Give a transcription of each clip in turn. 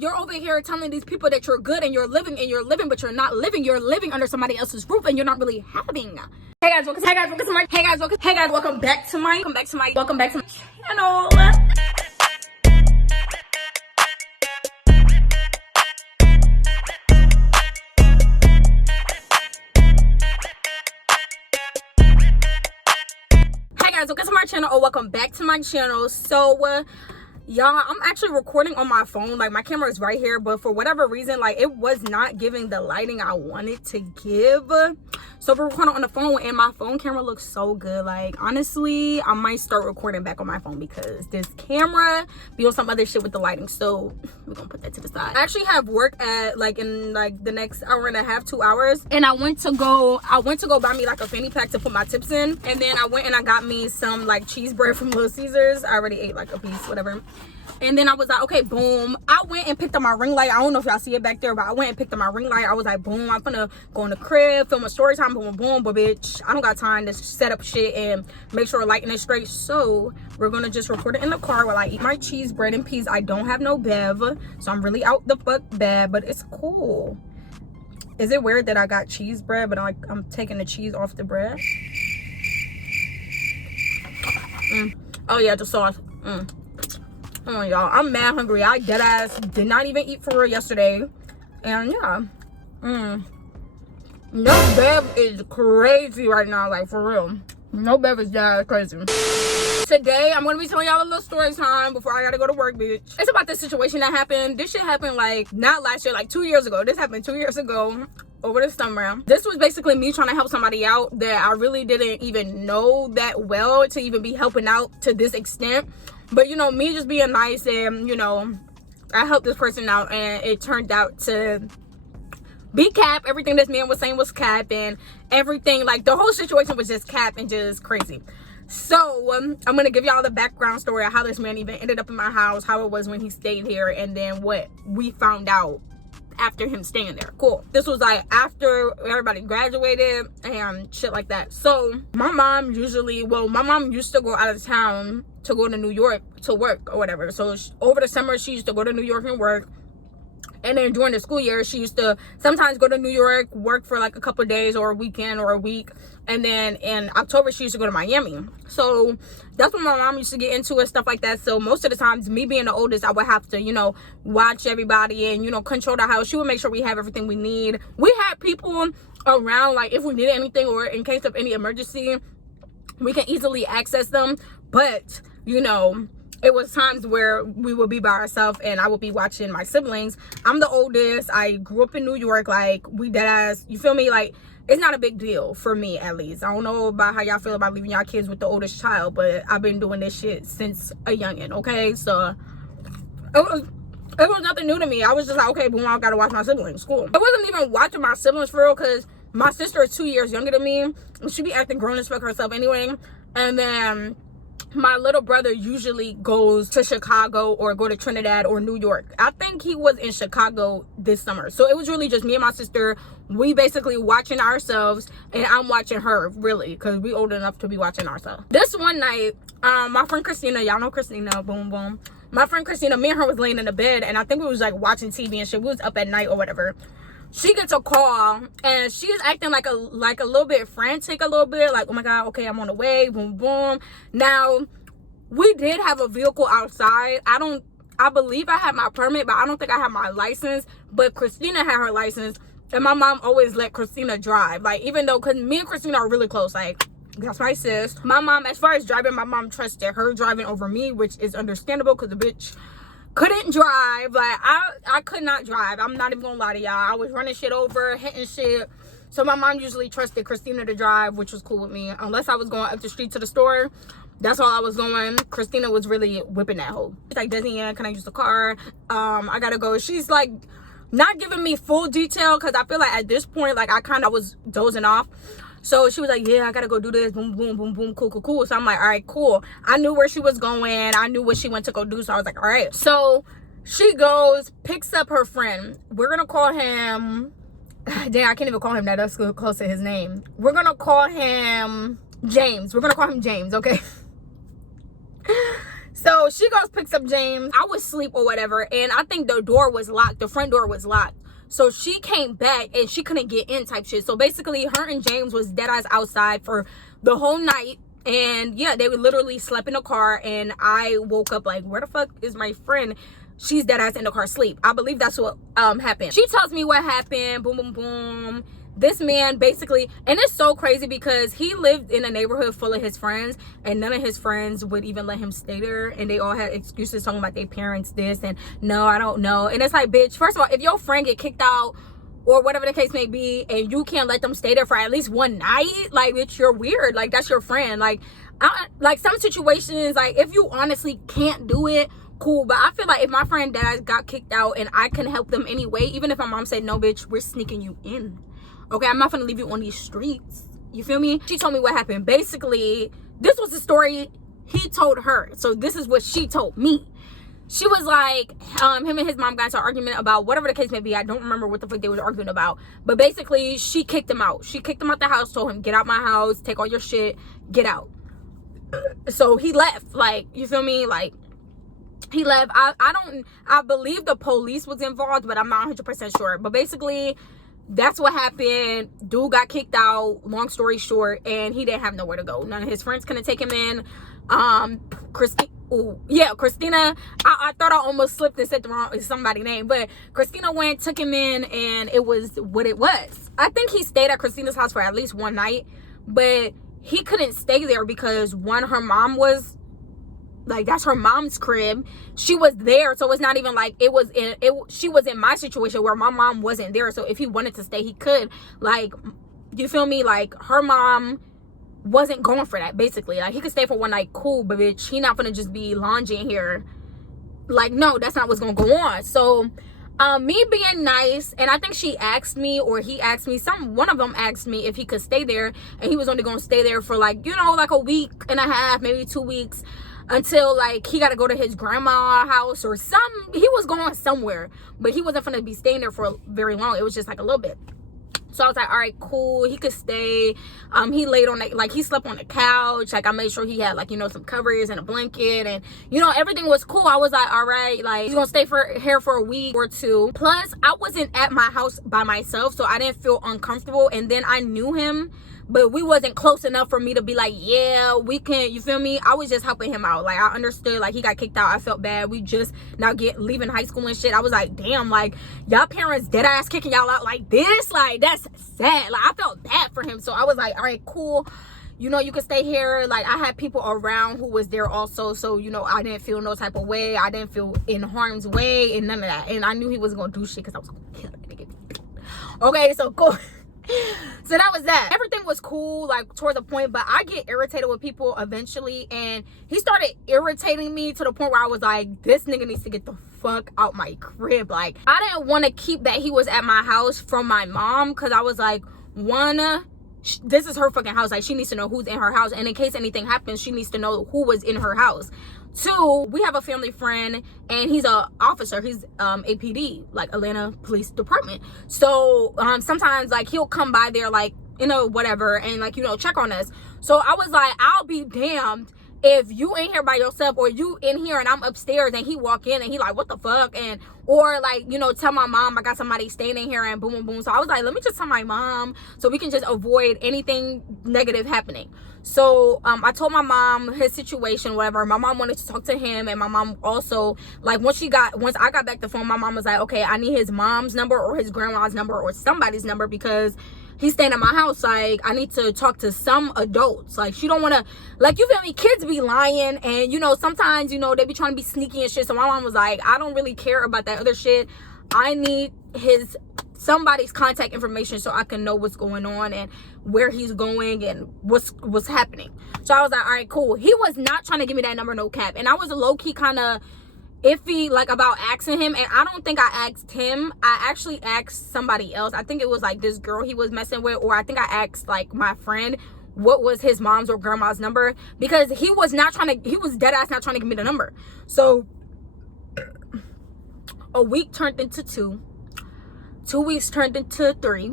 you're over here telling these people that you're good and you're living, but you're not living. You're living under somebody else's roof and you're not really having. Hey guys, welcome back to my channel. Welcome back to my channel. So y'all, I'm actually recording on my phone. Like, my camera is right here, but for whatever reason, like, it was not giving the lighting I wanted to give. So we're recording on the phone, and my phone camera looks so good. Like, honestly, I might start recording back on my phone because this camera be on some other shit with the lighting. So we're gonna put that to the side. I actually have work at in the next hour and a half, 2 hours, and I went to go buy me like a fanny pack to put my tips in, and then I went and I got me some like cheese bread from Little Caesars. I already ate like a piece, whatever. And then I was like, okay, boom. I went and picked up my ring light. I don't know if y'all see it back there, but I went and picked up my ring light. I was like, boom, I'm gonna go in the crib, film a story time, boom, boom. But bitch, I don't got time to set up shit and make sure lighting is straight. So we're gonna just record it in the car while I eat my cheese bread and peas. I don't have no bev, so I'm really out the fuck bad, but it's cool. Is it weird that I got cheese bread, but I'm taking the cheese off the bread? Oh yeah, the sauce. Oh y'all, I'm mad hungry. I dead ass did not even eat for real yesterday, and yeah, no bev is crazy right now, like for real. No bev is that crazy. Today I'm gonna be telling y'all a little story time before I gotta go to work, bitch. It's about this situation that happened. This shit happened like not last year, like 2 years ago. This happened 2 years ago over the summer. This was basically me trying to help somebody out that I really didn't even know that well to even be helping out to this extent. But you know, me just being nice, and you know, I helped this person out, and it turned out to be cap. Everything this man was saying was cap, and everything, like the whole situation was just cap and just crazy. So I'm gonna give y'all the background story of how this man even ended up in my house, how it was when he stayed here, and then what we found out after him staying there. Cool. This was like after everybody graduated and shit like that. So my mom used to go out of town to go to New York to work or whatever. So over the summer she used to go to New York and work, and then during the school year she used to sometimes go to New York, work for like a couple of days or a weekend or a week, and then in October she used to go to Miami. So that's what my mom used to get into and stuff like that. So most of the times, me being the oldest, I would have to, you know, watch everybody and, you know, control the house. She would make sure we have everything we need. We had people around, like if we needed anything or in case of any emergency, we can easily access them. But you know, it was times where we would be by ourselves and I would be watching my siblings. I'm the oldest. I grew up in New York. Like, we dead ass, you feel me? Like, it's not a big deal for me, at least. I don't know about how y'all feel about leaving y'all kids with the oldest child, but I've been doing this shit since a youngin', okay? So it was nothing new to me. I was just like, okay, boom, I gotta watch my siblings. Cool. I wasn't even watching my siblings for real, because my sister is 2 years younger than me, and she be acting grown as fuck herself anyway. And then my little brother usually goes to Chicago or go to Trinidad or New York. I think he was in Chicago this summer. So it was really just me and my sister. We basically watching ourselves, and I'm watching her, really, because we old enough to be watching ourselves. This one night, my friend Christina, y'all know Christina, boom, boom. My friend Christina, me and her was laying in the bed, and I think we was like watching TV and shit. We was up at night or whatever. She gets a call, and she's acting like a little bit frantic, a little bit like, oh my god, okay, I'm on the way, boom, boom. Now, we did have a vehicle outside. I believe I had my permit, but I don't think I had my license. But Christina had her license, and my mom always let Christina drive. Like, even though, because me and Christina are really close, like, that's my sis. My mom, as far as driving, my mom trusted her driving over me, which is understandable, because the bitch couldn't drive. Like, I could not drive. I'm not even gonna lie to y'all. I was running shit over, hitting shit. So my mom usually trusted Christina to drive, which was cool with me. Unless I was going up the street to the store, that's all I was going. Christina was really whipping that hoe. She's like, DeseyAnn, can I use the car? I gotta go. She's like not giving me full detail, because I feel like at this point, like, I kind of was dozing off. So she was like, yeah, I gotta go do this, boom, boom, boom, boom, cool, cool, cool. So I'm like, all right, cool. I knew where she was going. I knew what she went to go do. So I was like, all right. So she goes, picks up her friend. We're gonna call him, dang, I can't even call him that. That's close to his name. We're gonna call him James. We're gonna call him James, okay? So she goes, picks up James. I was asleep or whatever, and I think the door was locked. The front door was locked. So she came back and she couldn't get in type shit. So basically her and James was dead eyes outside for the whole night. And yeah, they would literally slept in the car, and I woke up like, where the fuck is my friend? She's dead ass in the car asleep. I believe that's what happened. She tells me what happened. Boom, boom, boom. This man basically, and it's so crazy because he lived in a neighborhood full of his friends, and none of his friends would even let him stay there, and they all had excuses talking about their parents this and no, I don't know. And it's like, bitch, first of all, if your friend get kicked out or whatever the case may be, and you can't let them stay there for at least one night, like, bitch, you're weird. Like, that's your friend. Like, like some situations, like if you honestly can't do it, cool. But I feel like if my friend dad got kicked out and I can help them anyway, even if my mom said, no, bitch, we're sneaking you in. Okay, I'm not gonna leave you on these streets. You feel me? She told me what happened. Basically, this was the story he told her. So this is what she told me. She was like, him and his mom got into an argument about whatever the case may be. I don't remember what the fuck they were arguing about. But basically, she kicked him out. She kicked him out the house, told him, get out my house, take all your shit, get out. So he left. Like, you feel me? Like, he left. I believe the police was involved, but I'm not 100% sure. But basically, that's what happened. Dude got kicked out, long story short, and he didn't have nowhere to go. None of his friends couldn't take him in. Christina, I thought I almost slipped and said the wrong somebody's name, but Christina went, took him in, and it was what it was. I think he stayed at Christina's house for at least one night, but he couldn't stay there because one, her mom was like, that's her mom's crib. She was there, so it's not even like she was in my situation where my mom wasn't there. So if he wanted to stay, he could. Like, you feel me? Like, her mom wasn't going for that, basically. Like, he could stay for one night, cool, but bitch, he not gonna just be lounging here. Like, no, that's not what's gonna go on. So me being nice, and I think she asked me, or he asked me, one of them asked me if he could stay there, and he was only gonna stay there for like, you know, like a week and a half, maybe 2 weeks, until like he got to go to his grandma's house or he was going somewhere, but he wasn't gonna be staying there for very long. It was just like a little bit. So I was like, all right, cool, he could stay. He laid on like, he slept on the couch. Like, I made sure he had, like, you know, some covers and a blanket, and you know, everything was cool. I was like, all right, like, he's gonna stay here for a week or two. Plus, I wasn't at my house by myself, so I didn't feel uncomfortable. And then I knew him, but we wasn't close enough for me to be like, yeah, we can, you feel me? I was just helping him out. Like, I understood, like, he got kicked out. I felt bad. We just now leaving high school and shit. I was like, damn, like, y'all parents dead ass kicking y'all out like this? Like, that's sad. Like, I felt bad for him. So I was like, all right, cool. You know, you can stay here. Like, I had people around who was there also. So, you know, I didn't feel no type of way. I didn't feel in harm's way and none of that. And I knew he wasn't going to do shit because I was going to kill that nigga. Okay, so cool. So that was that. Everything was cool, like, towards a point, but I get irritated with people eventually, and he started irritating me to the point where I was like, this nigga needs to get the fuck out my crib. Like, I didn't want to keep that he was at my house from my mom, because I was like, one, this is her fucking house. Like, she needs to know who's in her house, and in case anything happens, she needs to know who was in her house. Two, we have a family friend, and he's a officer. He's APD, like Atlanta Police Department. So sometimes, like, he'll come by there, like, you know, whatever, and, like, you know, check on us. So I was like, I'll be damned if you ain't here by yourself, or you in here and I'm upstairs and he walk in and he like, what the fuck? And or like, you know, tell my mom I got somebody staying in here, and boom boom boom. So I was like, let me just tell my mom so we can just avoid anything negative happening. So I told my mom his situation, whatever. My mom wanted to talk to him, and my mom also, like, once I got back the phone, my mom was like, okay, I need his mom's number or his grandma's number or somebody's number, because he's staying at my house. Like, I need to talk to some adults. Like, she don't want to, like, you feel me? Kids be lying, and, you know, sometimes, you know, they be trying to be sneaky and shit. So my mom was like, I don't really care about that other shit. I need somebody's contact information so I can know what's going on and where he's going and what's happening. So I was like, all right, cool. He was not trying to give me that number, no cap. And I was a low-key kind of iffy, like, about asking him, and I don't think I asked him. I actually asked somebody else. I think it was like this girl he was messing with, or I think I asked like my friend what was his mom's or grandma's number, because he was dead ass not trying to give me the number. So a week turned into 2 weeks turned into 3,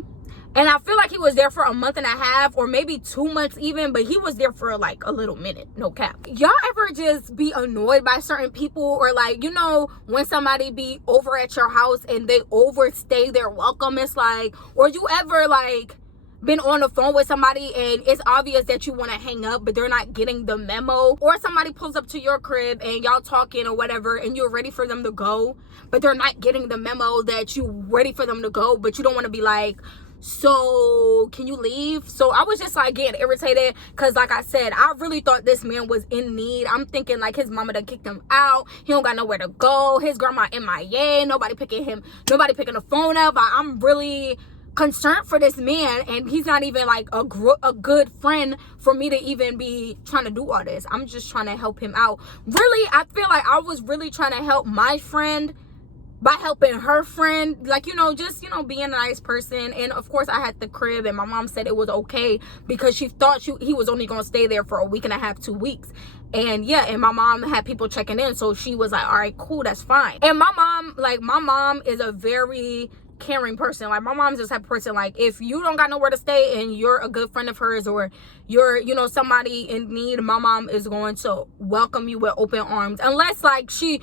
And I feel like he was there for a month and a half or maybe 2 months even, but he was there for like a little minute, no cap. Y'all ever just be annoyed by certain people, or like, you know, when somebody be over at your house and they overstay their welcome? It's like, or you ever like been on the phone with somebody and it's obvious that you want to hang up but they're not getting the memo, or somebody pulls up to your crib and y'all talking or whatever and you're ready for them to go but they're not getting the memo that you ready for them to go, but you don't want to be like, so can you leave? So I was just like getting irritated because, like I said, I really thought this man was in need. I'm thinking like his mama done kicked him out, he don't got nowhere to go, his grandma MIA, nobody picking the phone up. I'm really concerned for this man, and he's not even like a good friend for me to even be trying to do all this. I'm just trying to help him out. Really, I feel like I was really trying to help my friend by helping her friend, like, you know, just, you know, being a nice person. And of course I had the crib and my mom said it was okay because she thought he was only gonna stay there for a week and a half, 2 weeks. And yeah, and my mom had people checking in, so she was like, all right, cool, that's fine. And my mom is a very caring person. Like, my mom's just the type of person, like, if you don't got nowhere to stay and you're a good friend of hers, or you're, you know, somebody in need, my mom is going to welcome you with open arms, unless like she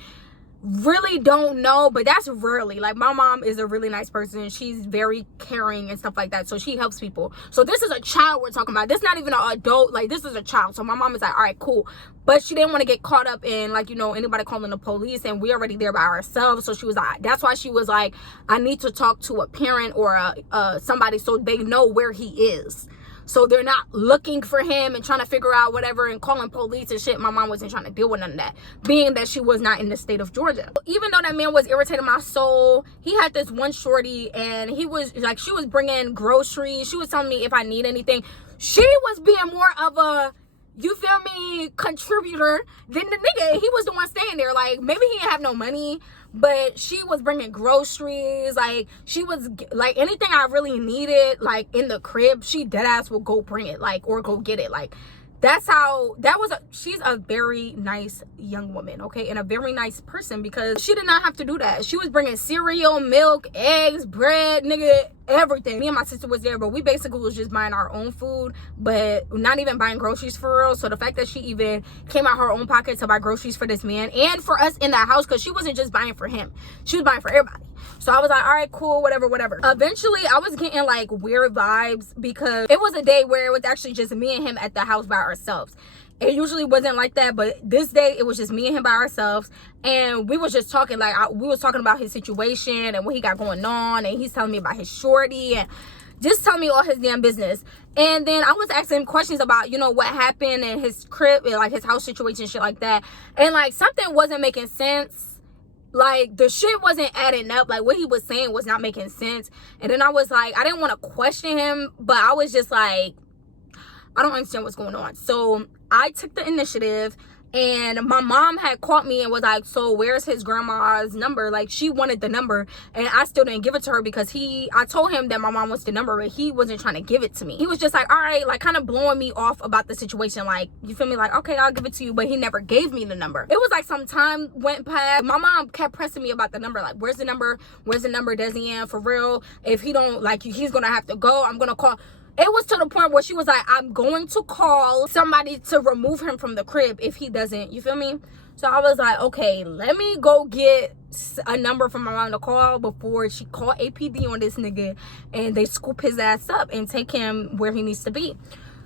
really don't know, but that's rarely. Like, my mom is a really nice person, she's very caring and stuff like that, so she helps people. So this is a child we're talking about, this is not even an adult, like this is a child. So my mom is like, all right, cool, but she didn't want to get caught up in, like, you know, anybody calling the police, and we already there by ourselves. So she was like, that's why she was like, I need to talk to a parent or somebody so they know where he is, so they're not looking for him and trying to figure out whatever and calling police and shit. My mom wasn't trying to deal with none of that, being that she was not in the state of Georgia. Even though that man was irritating my soul, he had this one shorty, and he was like, she was bringing groceries, she was telling me if I need anything. She was being more of a, you feel me, contributor than the nigga. He was the one staying there. Like, maybe he didn't have no money, but she was bringing groceries. Like, she was like, anything I really needed, like in the crib, she dead ass will go bring it, like, or go get it. Like, that's how she's a very nice young woman, okay, and a very nice person, because she did not have to do that. She was bringing cereal, milk, eggs, bread, nigga, everything. Me and my sister was there, but we basically was just buying our own food, but not even buying groceries for real. So the fact that she even came out her own pocket to buy groceries for this man and for us in that house, because she wasn't just buying for him, she was buying for everybody. So I was like, all right, cool, whatever. Eventually, I was getting like weird vibes, because it was a day where it was actually just me and him at the house by ourselves. It usually wasn't like that, but this day it was just me and him by ourselves, and we was just talking, like, we was talking about his situation and what he got going on, and he's telling me about his shorty and just telling me all his damn business. And then I was asking him questions about, you know, what happened in his crib and like his house situation, shit like that, and like something wasn't making sense. Like, the shit wasn't adding up. Like, what he was saying was not making sense. And then I was like, I didn't want to question him, but I was just like, I don't understand what's going on. So I took the initiative, and my mom had caught me and was like, so where's his grandma's number? Like, she wanted the number, and I still didn't give it to her because I told him that my mom wants the number, but he wasn't trying to give it to me. He was just like, all right, like kind of blowing me off about the situation. Like, you feel me? Like, okay, I'll give it to you, but he never gave me the number. It was like some time went past. My mom kept pressing me about the number. Like, where's the number? Where's the number, DeseyAnn? For real? If he don't like you, he's going to have to go. I'm going to call. It was to the point where she was like, I'm going to call somebody to remove him from the crib if he doesn't, you feel me? So I was like, okay, let me go get a number from my mom to call before she called APD on this nigga and they scoop his ass up and take him where he needs to be.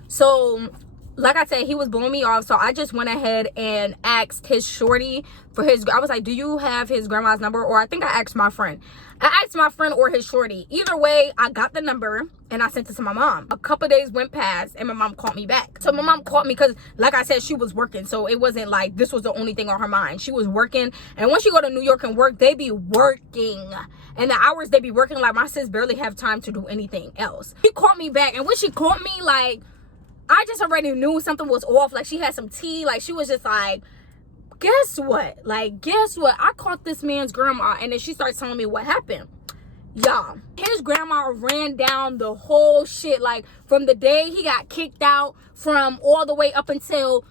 So like I said, he was blowing me off, so I just went ahead and asked his shorty for his, I was like, do you have his grandma's number? Or I think I asked my friend. I asked my friend or his shorty. Either way, I got the number and I sent it to my mom. A couple days went past and my mom called me back. So my mom called me because, like I said, she was working. So it wasn't like this was the only thing on her mind. She was working. And once you go to New York and work, they be working. And the hours they be working, like, my sis barely have time to do anything else. She called me back, and when she called me, like, I just already knew something was off. Like, she had some tea. Like, she was just like, guess what? Like, guess what? I caught this man's grandma. And then she started telling me what happened. Y'all, his grandma ran down the whole shit. Like, from the day he got kicked out, from all the way up until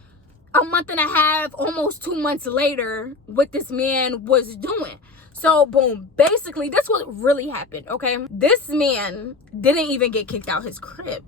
a month and a half, almost 2 months later, what this man was doing. So boom, basically this what really happened, okay? This man didn't even get kicked out his crib.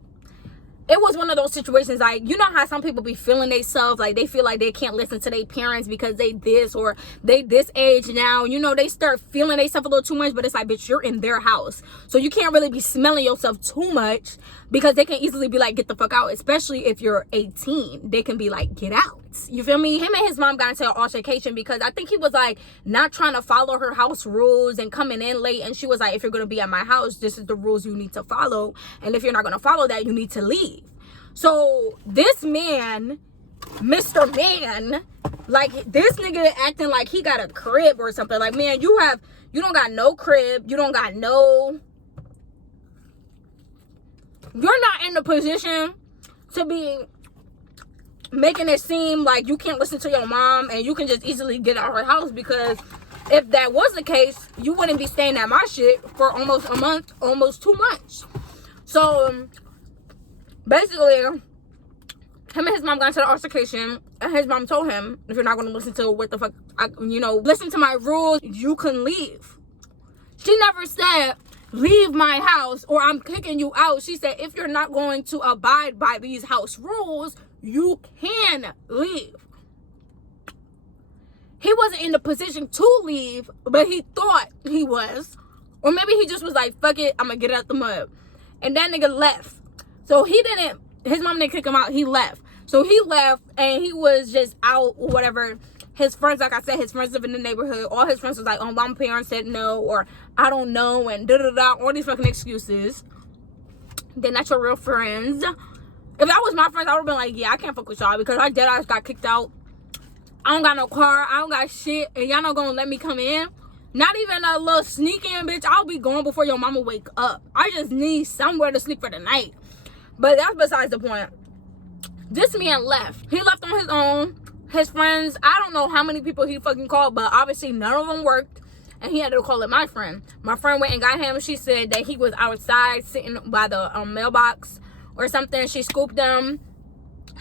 It was one of those situations, like, you know how some people be feeling themselves, like they feel like they can't listen to their parents because they this or they this age now, you know, they start feeling themselves a little too much, but it's like, bitch, you're in their house, so you can't really be smelling yourself too much, because they can easily be like, get the fuck out. Especially if you're 18, they can be like, get out. You feel me? Him and his mom got into an altercation because I think he was like not trying to follow her house rules and coming in late, and she was like, if you're gonna be at my house, this is the rules you need to follow, and if you're not gonna follow that, you need to leave. So this man, Mr. Man, like, this nigga acting like he got a crib or something. Like, man, you don't got no crib, you don't got no, you're not in the position to be making it seem like you can't listen to your mom and you can just easily get out of her house, because if that was the case, you wouldn't be staying at my shit for almost a month, almost 2 months. So basically, him and his mom got into the altercation, and his mom told him, if you're not going to listen to what the fuck, listen to my rules, you can leave. She never said, leave my house or I'm kicking you out. She said, if you're not going to abide by these house rules, you can leave. He wasn't in the position to leave, but he thought he was. Or maybe he just was like, fuck it, I'm going to get out the mud. And that nigga left. So his mom didn't kick him out, he left. So he left, and he was just out or whatever. His friends, like I said, his friends live in the neighborhood. All his friends was like, oh, my parents said no, or I don't know, and da-da-da, all these fucking excuses. They're not your real friends. If that was my friends, I would have been like, yeah, I can't fuck with y'all, because I dead ass got kicked out. I don't got no car, I don't got shit, and y'all not gonna let me come in. Not even a little sneak in, bitch. I'll be gone before your mama wake up. I just need somewhere to sleep for the night. But that's besides the point. This man left. He left on his own. His friends, I don't know how many people he fucking called, but obviously none of them worked, and he had to call it my friend. My friend went and got him. She said that he was outside sitting by the mailbox or something. She scooped him.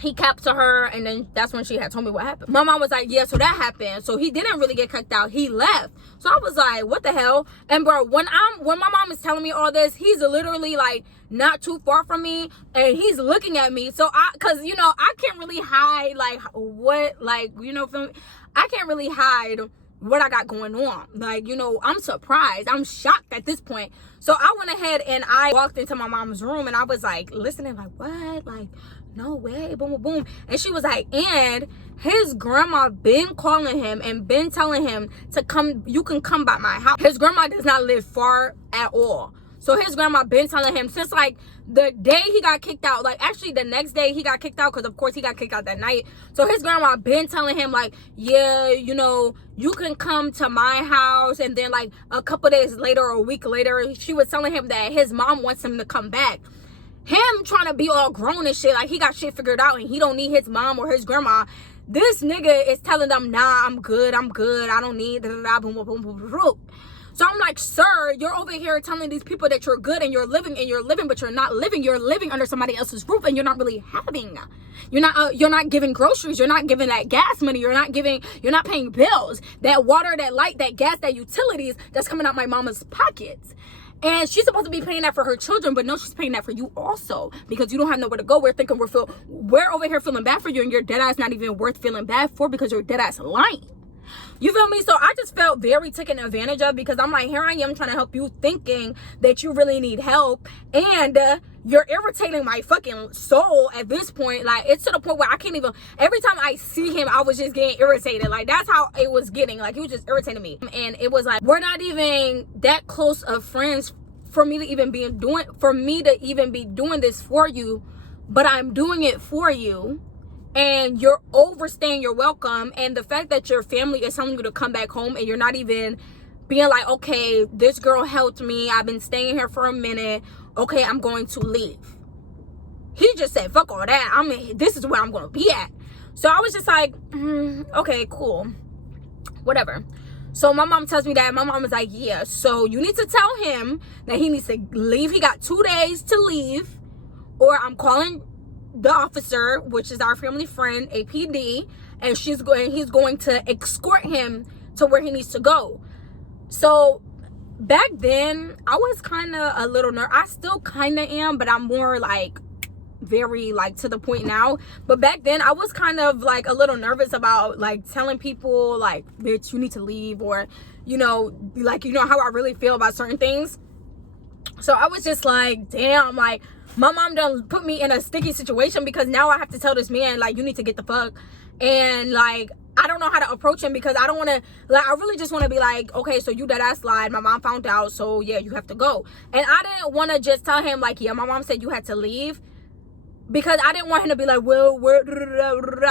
He capped to her, and then that's when she had told me what happened. My mom was like, yeah, so that happened. So he didn't really get kicked out. He left. So I was like, what the hell? And bro, when my mom is telling me all this, he's literally like not too far from me, and he's looking at me. So cause I can't really hide like what, like, I can't really hide what I got going on. Like, I'm surprised. I'm shocked at this point. So I went ahead and I walked into my mom's room, and I was like listening, like, what? Like, no way, boom, boom, boom. And she was like, and his grandma been calling him and been telling him to come, you can come by my house. His grandma does not live far at all. So his grandma been telling him since like the day he got kicked out, like actually the next day he got kicked out, because of course he got kicked out that night. So his grandma been telling him like, yeah, you can come to my house. And then like a couple days later or a week later, she was telling him that his mom wants him to come back. Him trying to be all grown and shit, like he got shit figured out and he don't need his mom or his grandma. This nigga is telling them, nah, I'm good, I don't need da-da-da, boom, boom, boom, boom, boom. So I'm like, sir, you're over here telling these people that you're good and you're living, but you're not living. You're living under somebody else's roof, and you're not really having. You're not giving groceries. You're not giving that gas money. You're not paying bills. That water, that light, that gas, that utilities that's coming out my mama's pockets. And she's supposed to be paying that for her children, but no, she's paying that for you also, because you don't have nowhere to go. We're thinking we're over here feeling bad for you, and your dead ass not even worth feeling bad for, because you're dead ass lying. You feel me? So I just felt very taken advantage of, because I'm like, here I am trying to help you, thinking that you really need help, and you're irritating my fucking soul at this point. Like, it's to the point where I can't even, every time I see him, I was just getting irritated. Like, that's how it was getting. Like, he was just irritating me. And it was like, we're not even that close of friends for me to even be doing this for you, but I'm doing it for you. And you're overstaying your welcome. And the fact that your family is telling you to come back home, and you're not even being like, okay, this girl helped me, I've been staying here for a minute, okay, I'm going to leave. He just said, fuck all that, this is where I'm going to be at. So I was just like, okay, cool, whatever. So my mom tells me that. My mom is like, yeah, so you need to tell him that he needs to leave. He got 2 days to leave, or I'm calling the officer, which is our family friend, APD, and he's going to escort him to where he needs to go. So back then I was kind of a little nervous. I still kind of am, but I'm more like very like to the point now. But back then I was kind of like a little nervous about like telling people like, bitch, you need to leave, or you know, like, you know how I really feel about certain things. So I was just like, damn, like my mom done put me in a sticky situation, because now I have to tell this man like, you need to get the fuck. And like, I don't know how to approach him, because I don't want to, like, I really just want to be like, okay, so you dead ass lied, my mom found out, so yeah, you have to go. And I didn't want to just tell him like, yeah, my mom said you had to leave, because I didn't want him to be like, well, where,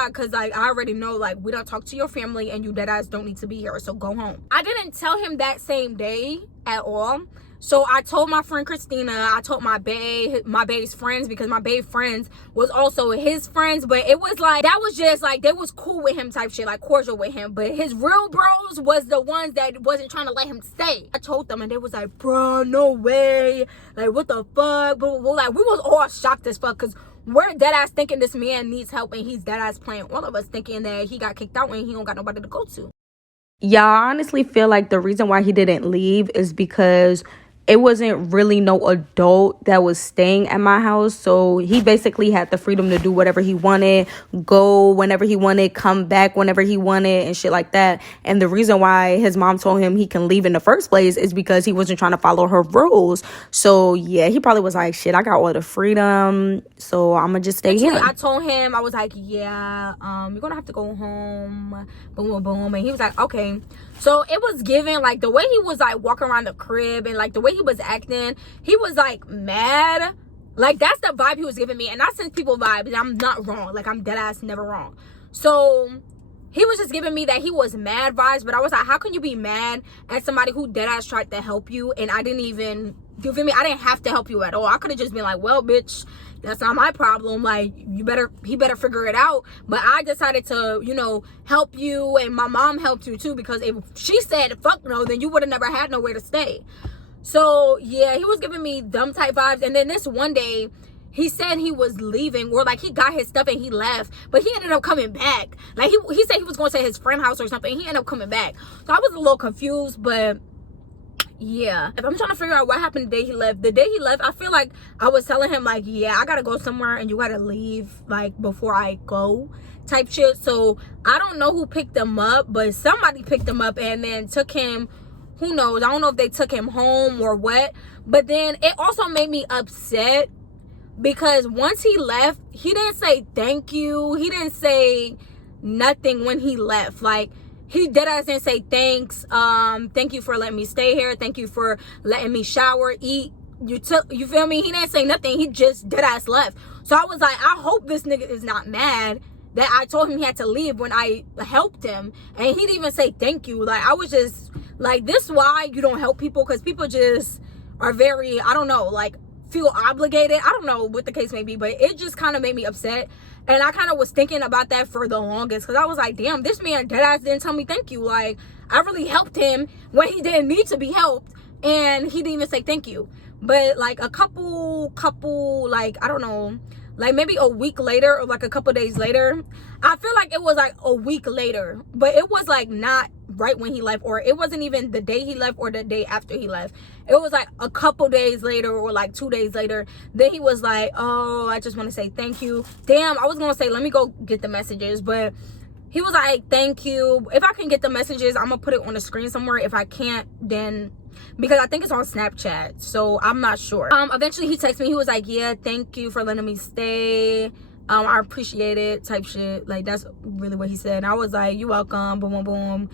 because like I already know like we don't talk to your family and you dead ass don't need to be here, so go home. I didn't tell him that same day at all. So I told my friend Christina, I told my bae's friends, because my bae friends was also his friends, but it was like, that was just like, they was cool with him type shit, like cordial with him, but his real bros was the ones that wasn't trying to let him stay. I told them and they was like, bro, no way, like what the fuck, but like we was all shocked as fuck, because we're dead ass thinking this man needs help, and he's dead ass playing all of us, thinking that he got kicked out and he don't got nobody to go to. Yeah, I honestly feel like the reason why he didn't leave is because it wasn't really no adult that was staying at my house. So he basically had the freedom to do whatever he wanted, go whenever he wanted, come back whenever he wanted, and shit like that. And the reason why his mom told him he can leave in the first place is because he wasn't trying to follow her rules. So yeah, he probably was like, shit, I got all the freedom, so I'm gonna just stay here. I told him, I was like, yeah, you're gonna have to go home, boom, boom, boom. And he was like, okay. So it was given, like, the way he was like walking around the crib and like the way he was acting, he was like mad. Like, that's the vibe he was giving me. And I sense people vibe, and I'm not wrong. Like, I'm dead ass never wrong. So he was just giving me that he was mad vibes. But I was like, how can you be mad at somebody who dead ass tried to help you, and I didn't even, you feel me, I didn't have to help you at all. I could have just been like, well, bitch, that's not my problem. Like, he better figure it out. But I decided to, you know, help you, and my mom helped you too, because if she said fuck no, then you would have never had nowhere to stay. So yeah, he was giving me dumb type vibes. And then this one day he said he was leaving, or like he got his stuff and he left, but he ended up coming back. Like he said he was going to his friend's house or something. He ended up coming back. So I was a little confused, but yeah, if I'm trying to figure out what happened the day he left, I feel like I was telling him like, yeah, I gotta go somewhere and you gotta leave like before I go type shit. So I don't know who picked him up, but somebody picked him up and then took him, who knows, I don't know if they took him home or what. But then it also made me upset, because once he left, he didn't say thank you, he didn't say nothing when he left. Like, he dead ass didn't say thanks, thank you for letting me stay here, thank you for letting me shower, eat, you feel me? He didn't say nothing. He just dead ass left. So I was like, I hope this nigga is not mad that I told him he had to leave when I helped him, and he didn't even say thank you. Like, I was just like, this why you don't help people, because people just are very, I don't know, like, feel obligated. I don't know what the case may be, but it just kind of made me upset. And I kind of was thinking about that for the longest, because I was like, damn, this man deadass didn't tell me thank you. Like, I really helped him when he didn't need to be helped, and he didn't even say thank you. But like a couple like, I don't know, like maybe a week later, or like a couple days later, I feel like it was like a week later, but it was like not right when he left, or it wasn't even the day he left or the day after he left. It was like a couple days later, or like 2 days later. Then he was like, oh, I just want to say thank you. Damn, I was gonna say let me go get the messages, but he was like, thank you. If I can get the messages, I'm gonna put it on the screen somewhere. If I can't, then, because I think it's on Snapchat, so I'm not sure. Eventually he texted me. He was like, yeah, thank you for letting me stay, I appreciate it, type shit. Like, that's really what he said. And I was like, you're welcome, boom, boom, boom.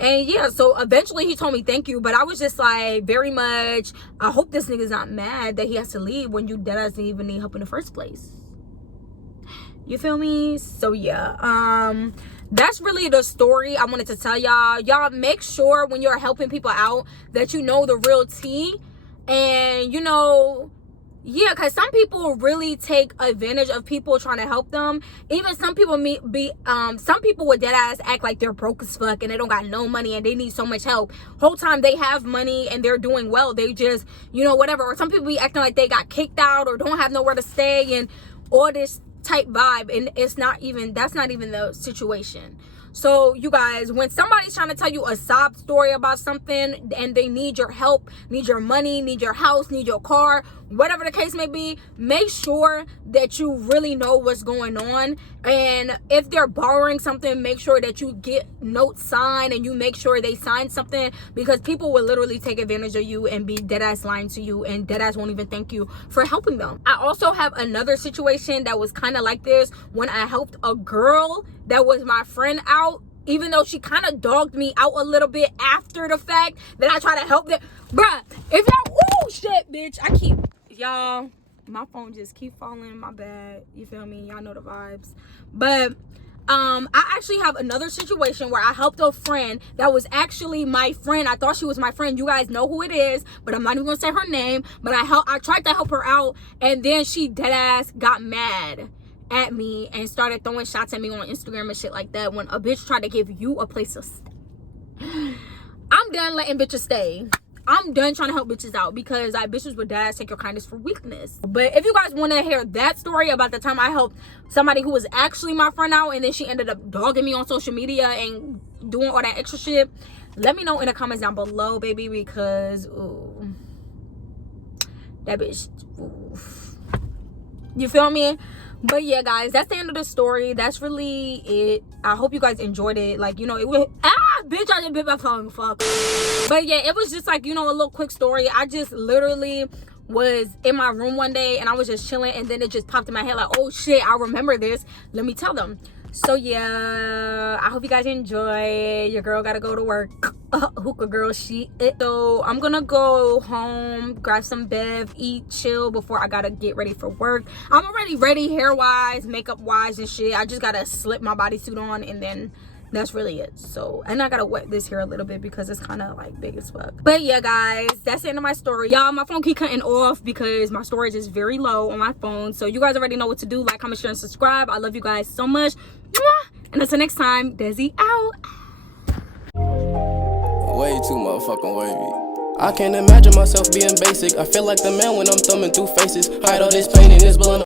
And yeah, so eventually he told me thank you, but I was just like, very much, I hope this nigga's not mad that he has to leave when you deadass didn't even need help in the first place. You feel me? So yeah, that's really the story I wanted to tell y'all. Y'all make sure when you're helping people out that you know the real tea. And you know, yeah, because some people really take advantage of people trying to help them. Even some people some people with dead ass act like they're broke as fuck and they don't got no money and they need so much help. Whole time they have money and they're doing well, they just, you know, whatever. Or some people be acting like they got kicked out or don't have nowhere to stay and all this type vibe, and it's not even, that's not even the situation. So you guys, when somebody's trying to tell you a sob story about something and they need your help, need your money, need your house, need your car, whatever the case may be, make sure that you really know what's going on. And if they're borrowing something, make sure that you get notes signed and you make sure they sign something, because people will literally take advantage of you and be dead ass lying to you, and dead ass won't even thank you for helping them. I also have another situation that was kind of like this when I helped a girl that was my friend out, even though she kind of dogged me out a little bit after the fact that I try to help them. Bruh, if y'all, oh shit, bitch, y'all, my phone just keep falling, my bad, you feel me, y'all know the vibes. But I actually have another situation where I helped a friend that was actually my friend. I thought she was my friend. You guys know who it is, but I'm not even gonna say her name. But I tried to help her out, and then she dead ass got mad at me and started throwing shots at me on Instagram and shit like that when a bitch tried to give you a place to stay. I'm done letting bitches stay. I'm done trying to help bitches out, because bitches would die, take your kindness for weakness. But if you guys want to hear that story about the time I helped somebody who was actually my friend out and then she ended up dogging me on social media and doing all that extra shit, let me know in the comments down below, baby, because ooh, that bitch, ooh. You feel me? But yeah, guys, that's the end of the story. That's really it. I hope you guys enjoyed it. Like, you know, it was bitch, I just bit my tongue, fuck. But yeah, it was just like, you know, a little quick story. I just literally was in my room one day and I was just chilling, and then it just popped in my head like, oh shit, I remember this, let me tell them. So yeah, I hope you guys enjoy. Your girl gotta go to work. Hookah girl shit. So I'm gonna go home, grab some bev, eat, chill before I gotta get ready for work. I'm already ready, hair wise, makeup wise and shit. I just gotta slip my bodysuit on, and then that's really it. So, and I gotta wet this hair a little bit because it's kind of like big as fuck. But yeah, guys, that's the end of my story. Y'all, my phone keep cutting off because my storage is very low on my phone. So you guys already know what to do. Like, comment, share, and subscribe. I love you guys so much. And until next time, Desi out. Way too motherfucking wavy. I can't imagine myself being basic. I feel like the man when I'm thumbing through faces. Hide all this pain and this blood.